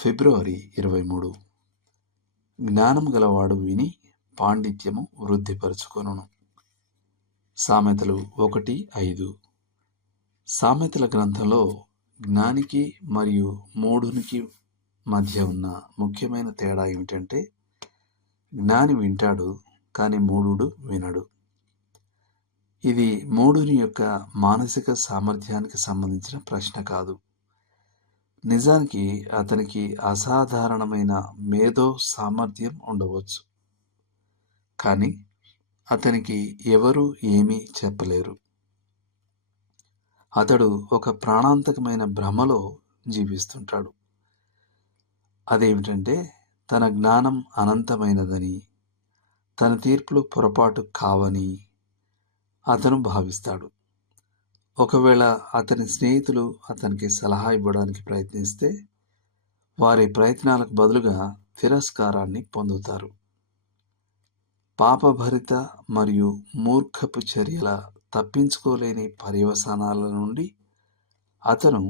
ఫిబ్రవరి 23. జ్ఞానము గలవాడు విని పాండిత్యము వృద్ధిపరుచుకొనును. సామెతలు 1:5. సామెతల గ్రంథంలో జ్ఞానికి మరియు మూఢునికి మధ్య ఉన్న ముఖ్యమైన తేడా ఏమిటంటే, జ్ఞాని వింటాడు కానీ మూఢుడు వినడు. ఇది మూఢుని యొక్క మానసిక సామర్థ్యానికి సంబంధించిన ప్రశ్న కాదు. నిజానికి అతనికి అసాధారణమైన మేధో సామర్థ్యం ఉండవచ్చు, కానీ అతనికి ఎవరు ఏమీ చెప్పలేరు. అతడు ఒక ప్రాణాంతకమైన భ్రమలో జీవిస్తుంటాడు. అదేమిటంటే, తన జ్ఞానం అనంతమైనదని, తన తీర్పులు పొరపాటు కావని అతను భావిస్తాడు. ఒకవేళ అతని స్నేహితులు అతనికి సలహా ఇవ్వడానికి ప్రయత్నిస్తే, వారి ప్రయత్నాలకు బదులుగా తిరస్కారాన్ని పొందుతారు. పాపభరిత మరియు మూర్ఖపు చర్యల తప్పించుకోలేని పర్యవసానాల నుండి అతను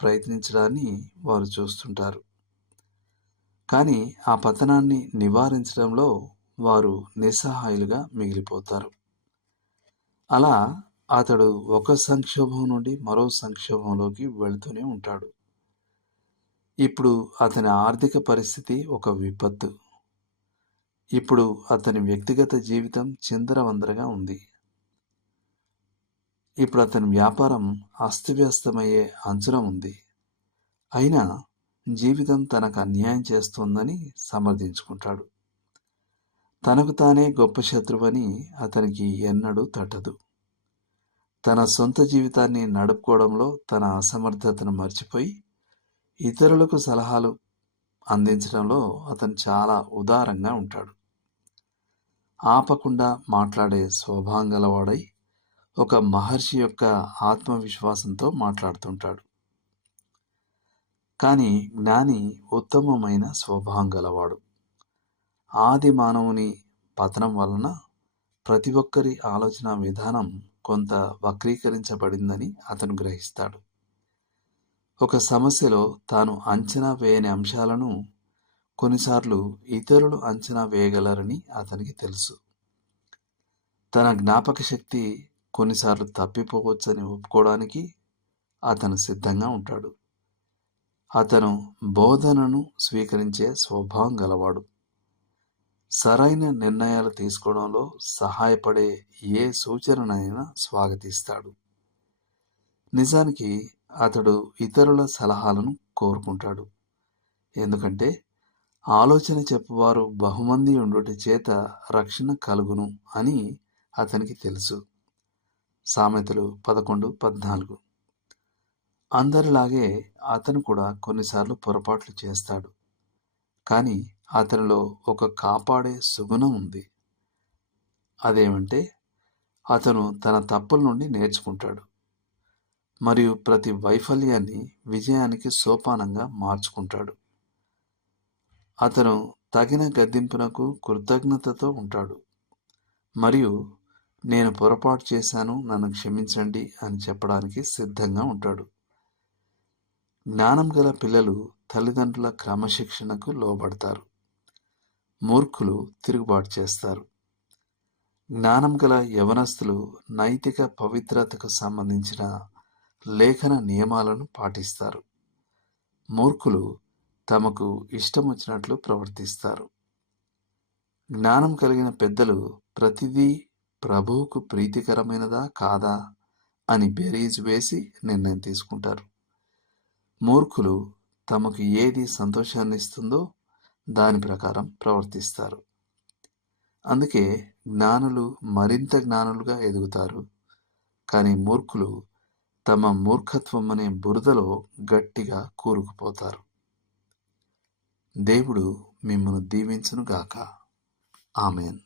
ప్రయత్నించడాన్ని వారు చూస్తుంటారు. కానీ ఆ పతనాన్ని నివారించడంలో వారు నిస్సహాయులుగా మిగిలిపోతారు. అలా అతడు ఒక సంక్షోభం నుండి మరో సంక్షోభంలోకి వెళుతూనే ఉంటాడు. ఇప్పుడు అతని ఆర్థిక పరిస్థితి ఒక విపత్తు. ఇప్పుడు అతని వ్యక్తిగత జీవితం చిందరవందరగా ఉంది. ఇప్పుడు అతని వ్యాపారం అస్తవ్యస్తమయ్యే అంచున ఉంది. అయినా జీవితం తనకు అన్యాయం చేస్తోందని సమర్థించుకుంటాడు. తనకు తానే గొప్ప శత్రువని అతనికి ఎన్నడూ తట్టదు. తన సొంత జీవితాన్ని నడుపుకోవడంలో తన అసమర్థతను మర్చిపోయి ఇతరులకు సలహాలు అందించడంలో అతను చాలా ఉదారంగా ఉంటాడు. ఆపకుండా మాట్లాడే స్వభావం గలవాడై ఒక మహర్షి యొక్క ఆత్మవిశ్వాసంతో మాట్లాడుతుంటాడు. కానీ జ్ఞాని ఉత్తమమైన స్వభావం గలవాడు. ఆది మానవుని పతనం వలన ప్రతి ఒక్కరి ఆలోచన విధానం కొంత వక్రీకరించబడిందని అతను గ్రహిస్తాడు. ఒక సమస్యలో తాను అంచనా వేయని అంశాలను కొన్నిసార్లు ఇతరులు అంచనా వేయగలరని అతనికి తెలుసు. తన జ్ఞాపక శక్తి కొన్నిసార్లు తప్పిపోవచ్చని ఒప్పుకోవడానికి అతను సిద్ధంగా ఉంటాడు. అతను బోధనను స్వీకరించే స్వభావం గలవాడు. సరైన నిర్ణయాలు తీసుకోవడంలో సహాయపడే ఏ సూచననైనా స్వాగతిస్తాడు. నిజానికి అతడు ఇతరుల సలహాలను కోరుకుంటాడు. ఎందుకంటే ఆలోచన చెప్పువారు బహుమంది ఉండుట చేత రక్షణ కలుగును అని అతనికి తెలుసు. సామెతలు 11:14. అందరిలాగే అతను కూడా కొన్నిసార్లు పొరపాట్లు చేస్తాడు. కానీ అతనిలో ఒక కాపాడే సుగుణం ఉంది. అదేమంటే, అతను తన తప్పుల నుండి నేర్చుకుంటాడు మరియు ప్రతి వైఫల్యాన్ని విజయానికి సోపానంగా మార్చుకుంటాడు. అతను తగిన గద్దింపునకు కృతజ్ఞతతో ఉంటాడు మరియు నేను పొరపాటు చేశాను, నన్ను క్షమించండి అని చెప్పడానికి సిద్ధంగా ఉంటాడు. జ్ఞానం గల పిల్లలు తల్లిదండ్రుల క్రమశిక్షణకు లోబడతారు. మూర్ఖులు తిరుగుబాటు చేస్తారు. జ్ఞానం గల యవనస్తులు నైతిక పవిత్రతకు సంబంధించిన లేఖన నియమాలను పాటిస్తారు. మూర్ఖులు తమకు ఇష్టం వచ్చినట్లు ప్రవర్తిస్తారు. జ్ఞానం కలిగిన పెద్దలు ప్రతిదీ ప్రభువుకు ప్రీతికరమైనదా కాదా అని బేరీజు వేసి నిర్ణయం తీసుకుంటారు. మూర్ఖులు తమకు ఏది సంతోషాన్ని ఇస్తుందో దాని ప్రకారం ప్రవర్తిస్తారు. అందుకే జ్ఞానులు మరింత జ్ఞానులుగా ఎదుగుతారు. కానీ మూర్ఖులు తమ మూర్ఖత్వం అనే బురదలో గట్టిగా కూరుకుపోతారు. దేవుడు మిమ్మల్ని దీవించునుగాక. ఆమేన్.